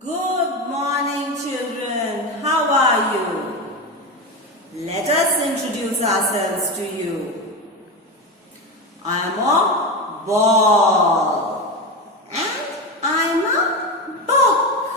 Good morning, children. How are you? Let us introduce ourselves to you. I am a ball and I am a book.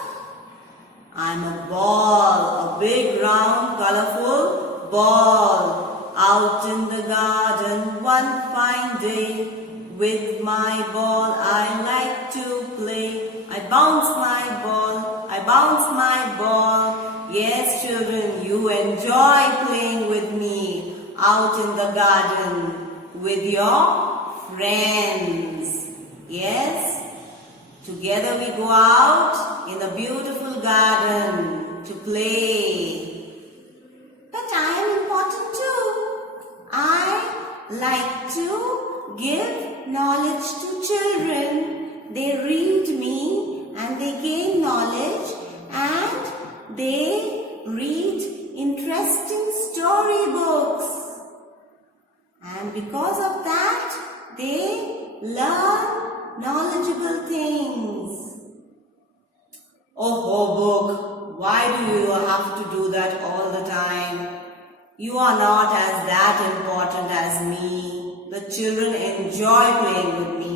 I am a ball, a big, round, colorful ball out in the garden one fine day. With my ball I like to play. I bounce my ball, I bounce my ball. Yes, children, you enjoy playing with me out in the garden with your friends. Yes, together we go out in the beautiful garden to play. But I am important too. I like to give knowledge to children. They read me and they gain knowledge and they read interesting storybooks. And because of that, they learn knowledgeable things. Oh, book, why do you have to do that all the time? You are not as that important as me. The children enjoy playing with me.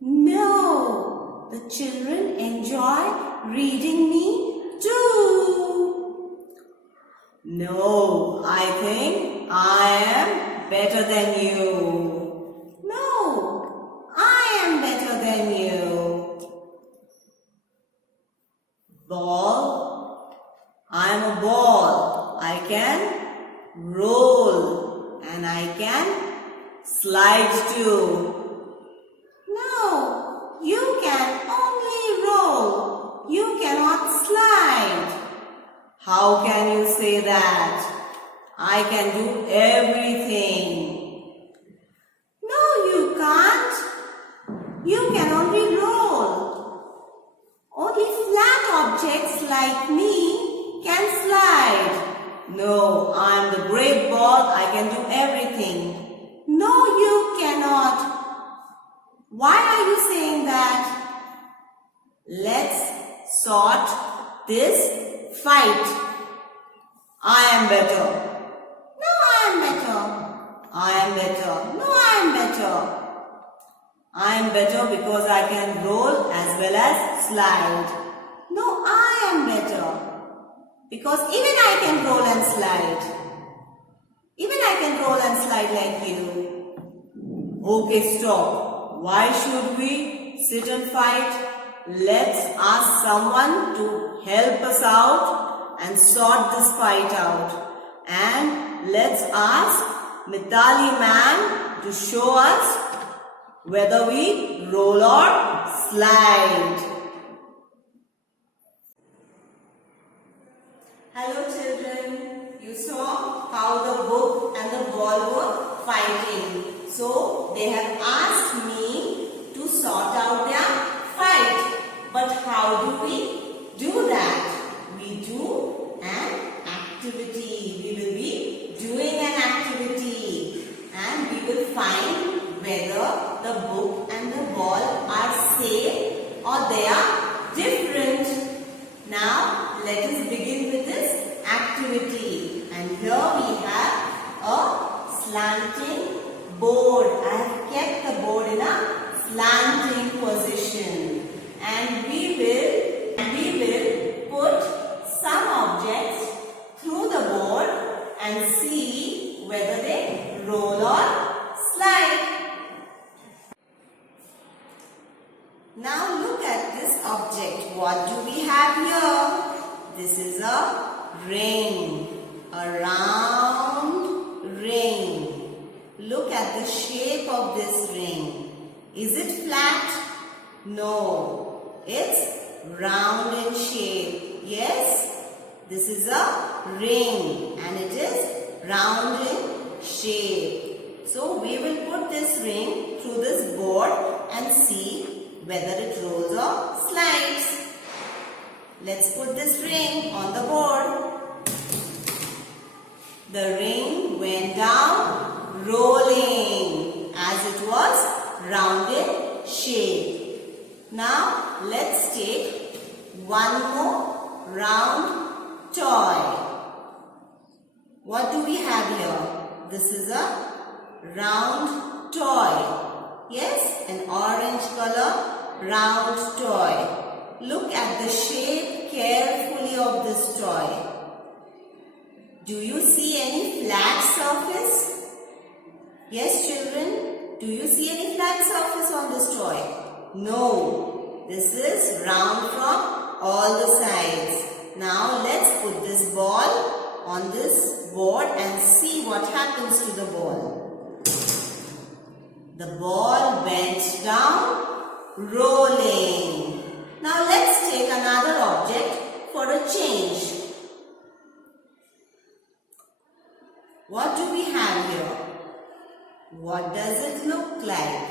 No, the children enjoy reading me too. No, I think I am better than you. No, I am better than you. Ball, I am a ball. I can roll and I can slide too. No, you can only roll. You cannot slide. How can you say that? I can do everything. No, you can't. You can only roll. Only flat objects like me can slide. No, I am the great ball. I can do everything. No, you cannot. Why are you saying that? Let's sort this fight. I am better. No, I am better. I am better. No, I am better. I am better because I can roll as well as slide. No, I am better. Because even I can roll and slide. Even I can roll and slide like you. Okay, stop. Why should we sit and fight? Let's ask someone to help us out and sort this fight out. And let's ask Mithali ma'am to show us whether we roll or slide. Hello children, you saw how the book and the ball were fighting. So they have asked me to sort out their fight. But how do we do that? We do an activity. We will be doing an activity and we will find whether the book and the ball are same or they are different. Now, let us begin with this activity. And here we have a slanting board. I have kept the board in a slanting position. And we will put some objects through the board and see whether they roll or slide. Now look at this object. What do we have here? This is a ring. A round ring. Look at the shape of this ring. Is it flat? No. It's round in shape. Yes? This is a ring and it is round in shape. So we will put this ring through this board and see whether it rolls or slides. Let's put this ring on the board. The ring went down rolling as it was round in shape. Now let's take one more round toy. What do we have here? This is a round toy. Yes, an orange color round toy. Look at the shape carefully of this toy. Do you see any flat surface? Yes, children. Do you see any flat surface on this toy? No. This is round from all the sides. Now let's put this ball on this board and see what happens to the ball. The ball bent down, rolling. Now let's take another object for a change. What do we have here? What does it look like?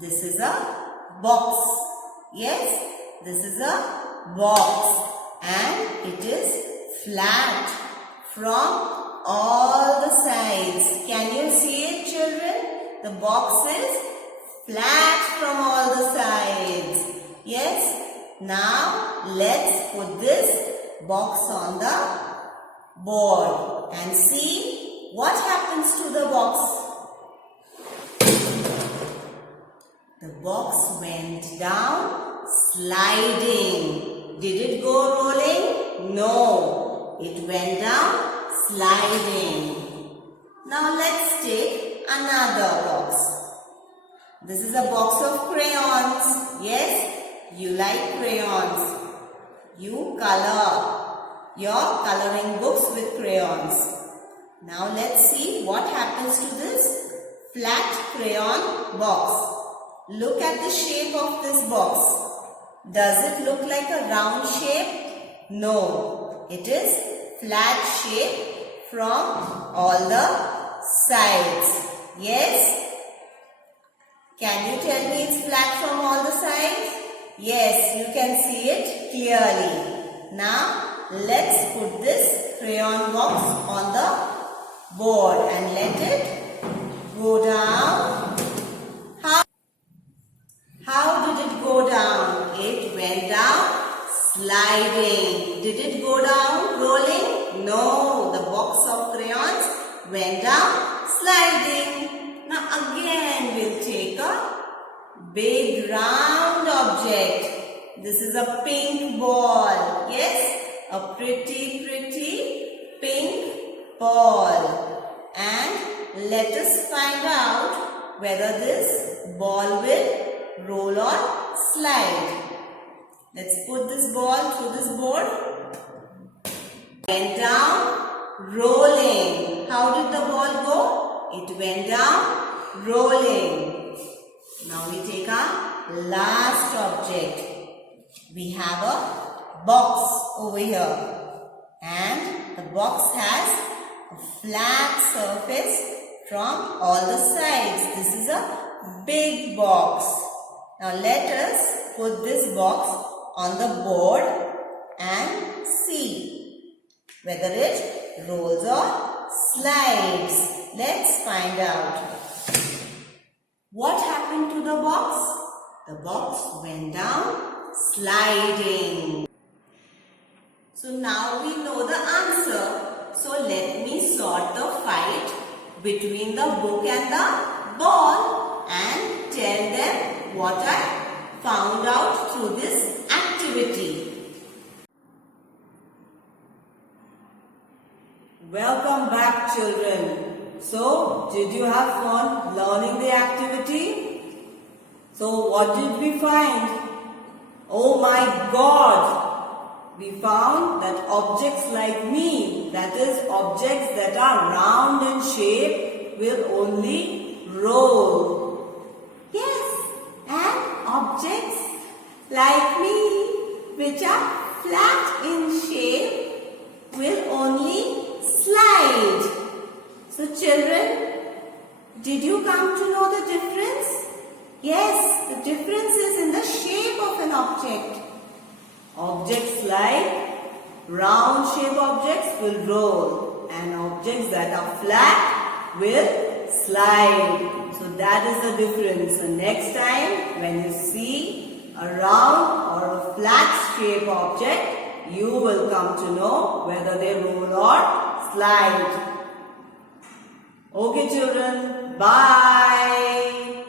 This is a box. Yes, this is a box and it is flat from all the sides. Can you see it, children? The box is flat from all the sides. Yes, now let's put this box on the board and see what happens to the box. The box went down sliding. Did it go rolling? No. It went down sliding. Now let's take another box. This is a box of crayons. Yes, you like crayons. You color your coloring books with crayons. Now let's see what happens to this flat crayon box. Look at the shape of this box. Does it look like a round shape? No. It is flat shape from all the sides. Yes? Can you tell me it's flat from all the sides? Yes, you can see it clearly. Now, let's put this crayon box on the board and let it go down. How did it go down? It went down sliding. Did it go down rolling? No, the box of crayons went down sliding. Now again we'll take a big round object. This is a pink ball. Yes, a pretty pink ball. And let us find out whether this ball will roll or slide. Let's put this ball through this board. Went down, rolling. How did the ball go? It went down, rolling. Now we take our last object. We have a box over here. And the box has a flat surface from all the sides. This is a big box. Now let us put this box on the board and see whether it rolls or slides. Let's find out. What happened to the box? The box went down sliding. So now we know the answer. So let me sort the fight between the book and the ball and tell them what I found out through this activity. Welcome back, children. So, did you have fun learning the activity? So, what did we find? Oh my God! We found that objects like me, that is objects that are round in shape, will only roll. Yes. And objects like me, which are flat in shape, will only slide. So children, did you come to know the difference? Yes, the difference is in the shape of an object. Objects like round shape objects will roll and objects that are flat will slide. So that is the difference. So next time when you see a round or a flat shape object, you will come to know whether they roll or slide. Okay children, bye.